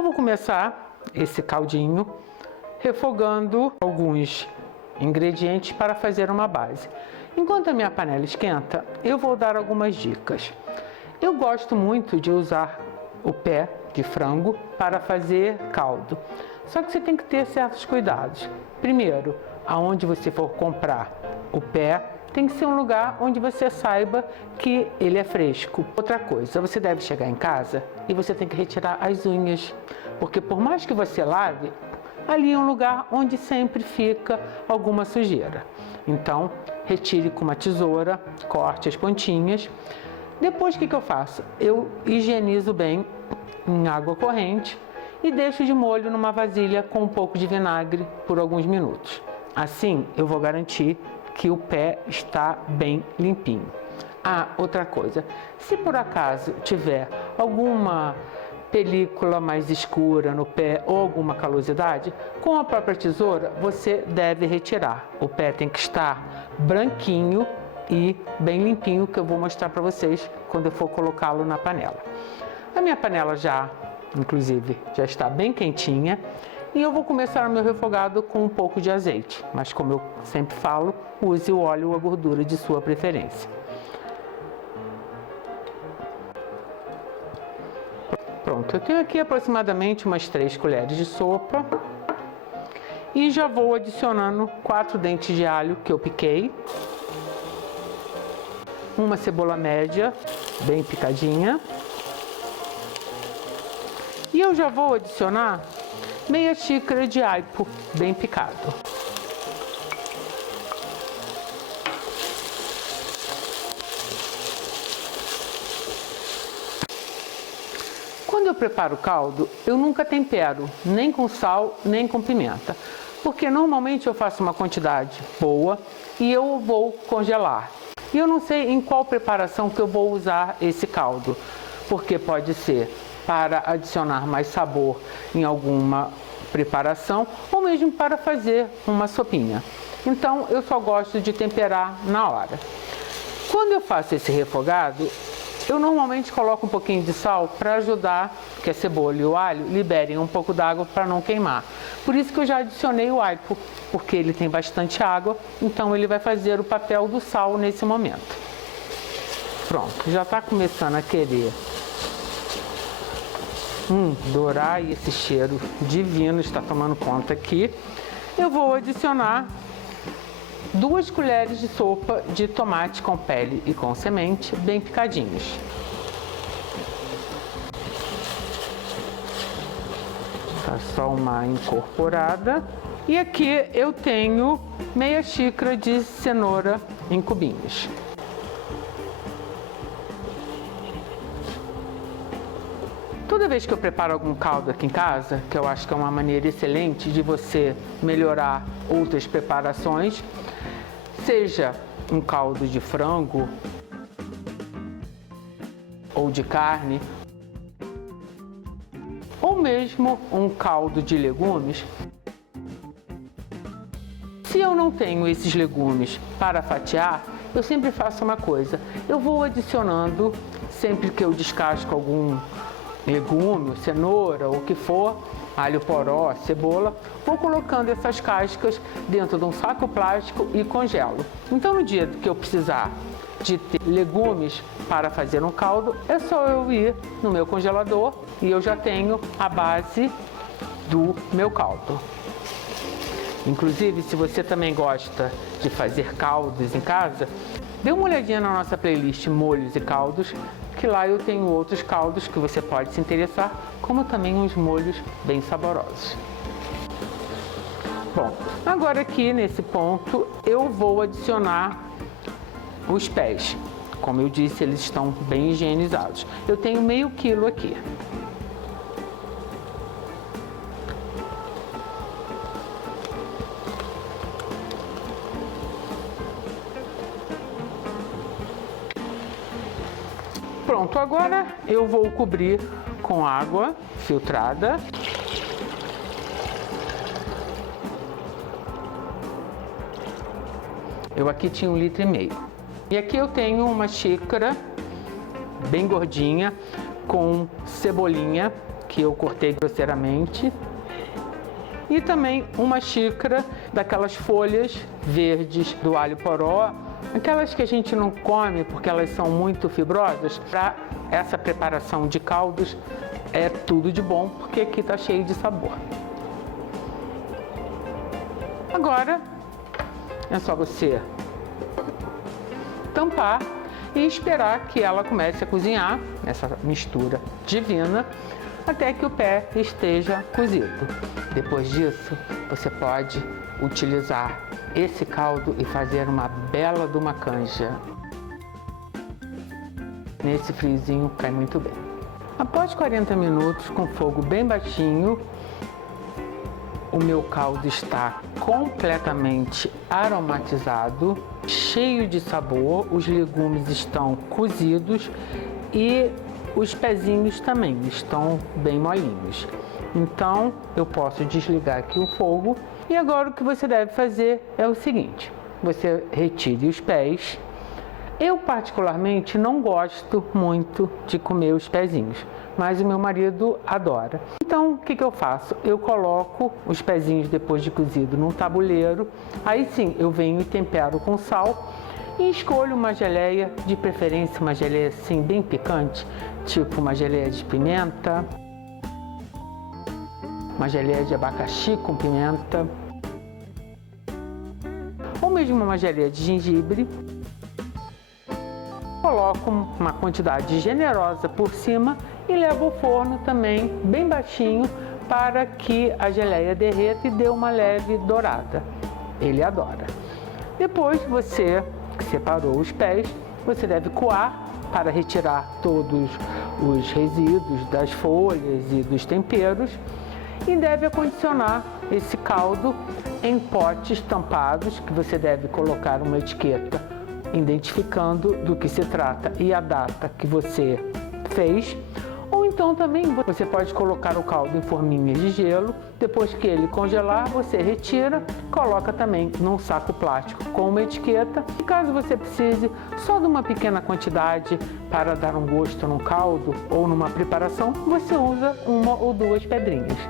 Eu vou começar esse caldinho refogando alguns ingredientes para fazer uma base. Enquanto a minha panela esquenta, eu vou dar algumas dicas. Eu gosto muito de usar o pé de frango para fazer caldo. Só que você tem que ter certos cuidados. Primeiro, aonde você for comprar o pé, tem que ser um lugar onde você saiba que ele é fresco. Outra coisa, você deve chegar em casa e você tem que retirar as unhas, porque por mais que você lave, ali é um lugar onde sempre fica alguma sujeira. Então, retire com uma tesoura, corte as pontinhas. Depois, o que eu faço? Eu higienizo bem em água corrente e deixo de molho numa vasilha com um pouco de vinagre por alguns minutos. Assim, eu vou garantir que o pé está bem limpinho. Ah, outra coisa, se por acaso tiver alguma película mais escura no pé ou alguma calosidade, com a própria tesoura você deve retirar. O pé tem que estar branquinho e bem limpinho, que eu vou mostrar para vocês quando eu for colocá-lo na panela. A minha panela inclusive, já está bem quentinha e eu vou começar o meu refogado com um pouco de azeite, mas como eu sempre falo, use o óleo ou a gordura de sua preferência. Pronto, eu tenho aqui aproximadamente umas 3 colheres de sopa e já vou adicionando 4 dentes de alho que eu piquei, uma cebola média, bem picadinha, e eu já vou adicionar meia xícara de aipo bem picado. Quando eu preparo o caldo, eu nunca tempero, nem com sal, nem com pimenta, porque normalmente eu faço uma quantidade boa e eu vou congelar. E eu não sei em qual preparação que eu vou usar esse caldo, porque pode ser para adicionar mais sabor em alguma preparação ou mesmo para fazer uma sopinha. Então eu só gosto de temperar na hora. Quando eu faço esse refogado, eu normalmente coloco um pouquinho de sal para ajudar que a cebola e o alho liberem um pouco d'água para não queimar. Por isso que eu já adicionei o aipo, porque ele tem bastante água, então ele vai fazer o papel do sal nesse momento. Pronto, já está começando a querer dourar e esse cheiro divino está tomando conta aqui. Eu vou adicionar 2 colheres de sopa de tomate com pele e com semente, bem picadinhos. Tá só uma incorporada. E aqui eu tenho meia xícara de cenoura em cubinhos. Toda vez que eu preparo algum caldo aqui em casa, que eu acho que é uma maneira excelente de você melhorar outras preparações, seja um caldo de frango ou de carne, ou mesmo um caldo de legumes. Se eu não tenho esses legumes para fatiar, eu sempre faço uma coisa, eu vou adicionando, sempre que eu descasco algum legume, cenoura ou o que for, alho poró, cebola, vou colocando essas cascas dentro de um saco plástico e congelo. Então no dia que eu precisar de ter legumes para fazer um caldo, é só eu ir no meu congelador e eu já tenho a base do meu caldo. Inclusive, se você também gosta de fazer caldos em casa, dê uma olhadinha na nossa playlist Molhos e Caldos, que lá eu tenho outros caldos que você pode se interessar, como também uns molhos bem saborosos. Bom, agora aqui nesse ponto eu vou adicionar os pés. Como eu disse, eles estão bem higienizados. Eu tenho meio quilo aqui. Pronto, agora eu vou cobrir com água filtrada. Eu aqui tinha 1,5 litro. E aqui eu tenho uma xícara bem gordinha com cebolinha que eu cortei grosseiramente. E também uma xícara daquelas folhas verdes do alho poró, aquelas que a gente não come porque elas são muito fibrosas. Para essa preparação de caldos é tudo de bom, porque aqui está cheio de sabor. Agora é só você tampar e esperar que ela comece a cozinhar, essa mistura divina, até que o pé esteja cozido. Depois disso, você pode utilizar esse caldo e fazer uma bela de uma canja. Nesse friozinho cai muito bem. Após 40 minutos com fogo bem baixinho, o meu caldo está completamente aromatizado, cheio de sabor, os legumes estão cozidos e os pezinhos também estão bem molinhos. Então eu posso desligar aqui o fogo e agora o que você deve fazer é o seguinte: você retire os pés. Eu particularmente não gosto muito de comer os pezinhos, mas o meu marido adora. Então o que eu faço? Eu coloco os pezinhos depois de cozido num tabuleiro, aí sim eu venho e tempero com sal e escolho uma geleia, de preferência uma geleia assim bem picante, tipo uma geleia de pimenta, uma geleia de abacaxi com pimenta, ou mesmo uma geleia de gengibre. Coloco uma quantidade generosa por cima e levo ao forno também bem baixinho para que a geleia derreta e dê uma leve dourada. Ele adora. Depois você separou os pés, você deve coar para retirar todos os resíduos das folhas e dos temperos e deve acondicionar esse caldo em potes tampados, que você deve colocar uma etiqueta identificando do que se trata e a data que você fez. Ou então também você pode colocar o caldo em forminhas de gelo, depois que ele congelar, você retira, coloca também num saco plástico com uma etiqueta. E caso você precise só de uma pequena quantidade para dar um gosto num caldo ou numa preparação, você usa uma ou duas pedrinhas.